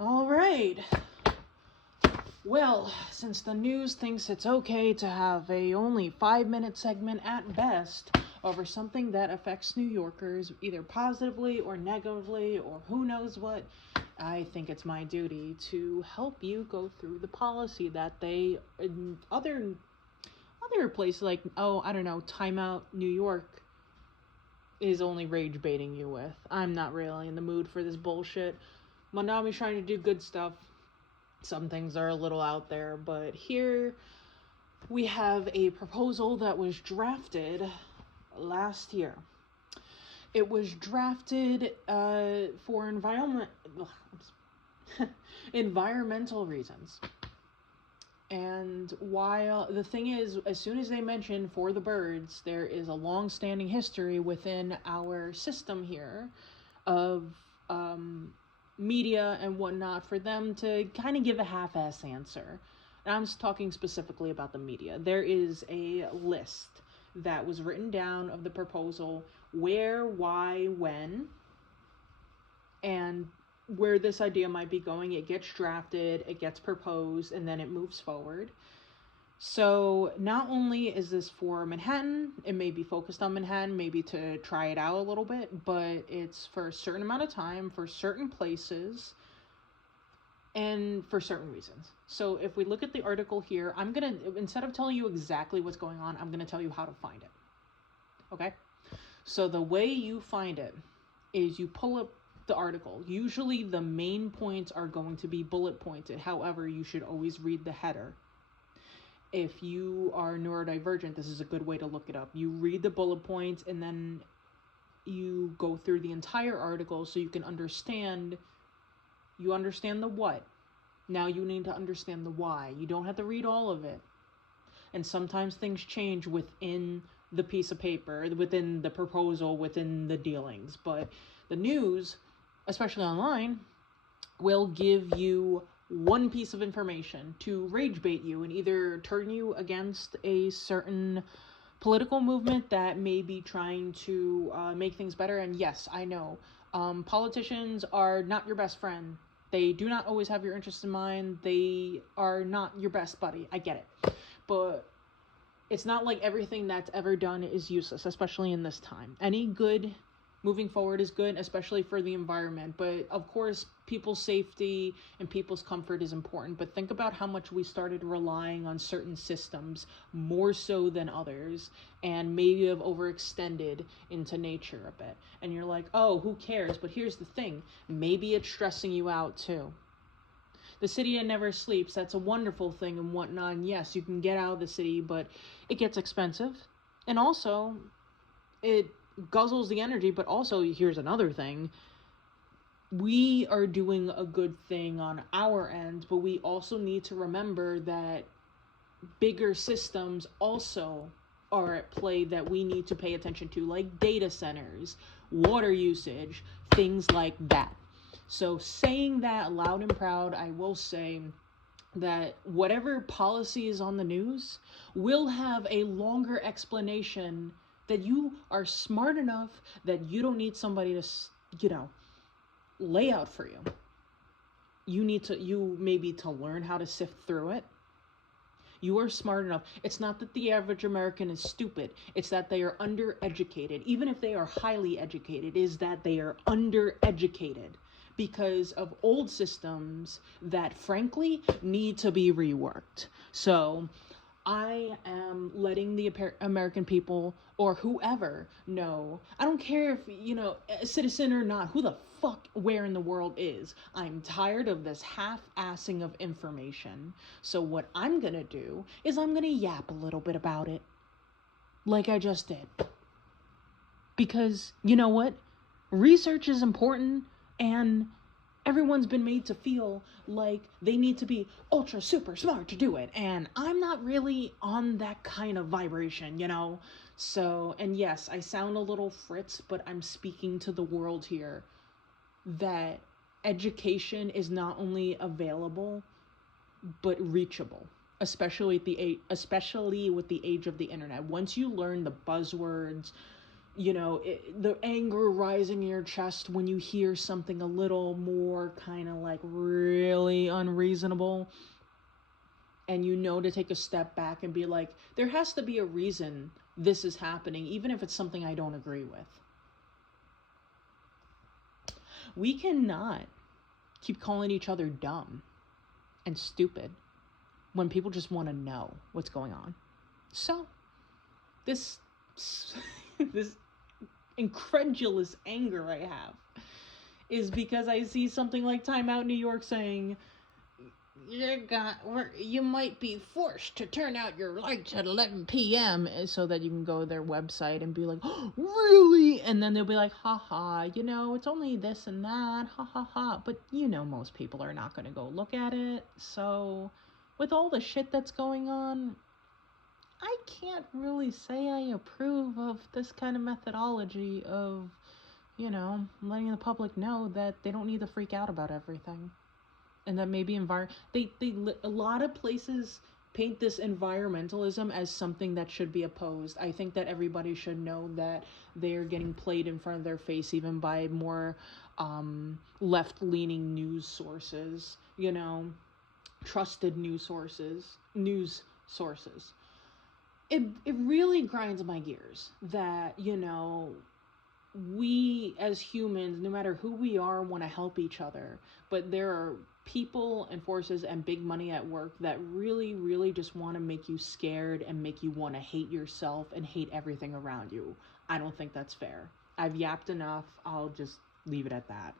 All right. Well, since the news thinks it's okay to have a only 5-minute segment at best over something that affects New Yorkers either positively or negatively or who knows what, I think it's my duty to help you go through the policy that they in other places like, oh, I don't know, Time Out New York is only rage baiting you with. I'm not really in the mood for this bullshit. Monami's trying to do good stuff. Some things are a little out there, but here we have a proposal that was drafted last year. It was drafted for environmental reasons. And while the thing is, as soon as they mention for the birds, there is a long-standing history within our system here of media and whatnot for them to kind of give a half-ass answer. And I'm just talking specifically about the media. There is a list that was written down of the proposal, where, why, when, and where this idea might be going. It gets drafted, it gets proposed, and then it moves forward. So not only is this for Manhattan, it may be focused on Manhattan, maybe to try it out a little bit, but it's for a certain amount of time, for certain places, and for certain reasons. So if we look at the article here, I'm going to, instead of telling you exactly what's going on, I'm going to tell you how to find it. Okay? So the way you find it is you pull up the article. Usually the main points are going to be bullet pointed. However, you should always read the header. If you are neurodivergent, this is a good way to look it up. You read the bullet points and then you go through the entire article so you can understand. You understand the what. Now you need to understand the why. You don't have to read all of it. And sometimes things change within the piece of paper, within the proposal, within the dealings. But the news, especially online, will give you one piece of information to rage bait you and either turn you against a certain political movement that may be trying to make things better. And yes, I know, politicians are not your best friend. They do not always have your interests in mind. They are not your best buddy. I get it. But it's not like everything that's ever done is useless, especially in this time. Any good moving forward is good, especially for the environment. But of course, people's safety and people's comfort is important. But think about how much we started relying on certain systems more so than others, and maybe have overextended into nature a bit. And you're like, oh, who cares? But here's the thing. Maybe it's stressing you out too. The city that never sleeps, that's a wonderful thing and whatnot. And yes, you can get out of the city, but it gets expensive. And also, it guzzles the energy. But also, here's another thing. We are doing a good thing on our end, but we also need to remember that bigger systems also are at play that we need to pay attention to, like data centers, water usage, things like that. So saying that loud and proud, I will say that whatever policy is on the news will have a longer explanation, that you are smart enough that you don't need somebody to, lay out for you. You maybe to learn how to sift through it. You are smart enough. It's not that the average American is stupid. It's that they are undereducated. Even if they are highly educated, is that they are undereducated because of old systems that frankly need to be reworked. So I am letting the American people or whoever know. I don't care if, a citizen or not, who the fuck where in the world is. I'm tired of this half-assing of information. So what I'm gonna do is I'm gonna yap a little bit about it. Like I just did. Because, you know what? Research is important, and everyone's been made to feel like they need to be ultra super smart to do it. And I'm not really on that kind of vibration, So, and yes, I sound a little Fritz, but I'm speaking to the world here that education is not only available, but reachable. Especially with the age of the internet. Once you learn the buzzwords, the anger rising in your chest when you hear something a little more kind of like really unreasonable, and to take a step back and be like, there has to be a reason this is happening, even if it's something I don't agree with. We cannot keep calling each other dumb and stupid when people just want to know what's going on. So, this this incredulous anger I have is because I see something like Time Out New York saying, you might be forced to turn out your lights at 11 p.m. so that you can go to their website and be like, oh, really? And then they'll be like, haha, it's only this and that, ha ha ha. But most people are not going to go look at it. So with all the shit that's going on, I can't really say I approve of this kind of methodology of, letting the public know that they don't need to freak out about everything. And that maybe a lot of places paint this environmentalism as something that should be opposed. I think that everybody should know that they are getting played in front of their face, even by more left-leaning news sources, trusted news sources. It really grinds my gears that, we as humans, no matter who we are, want to help each other, but there are people and forces and big money at work that really, really just want to make you scared and make you want to hate yourself and hate everything around you. I don't think that's fair. I've yapped enough. I'll just leave it at that.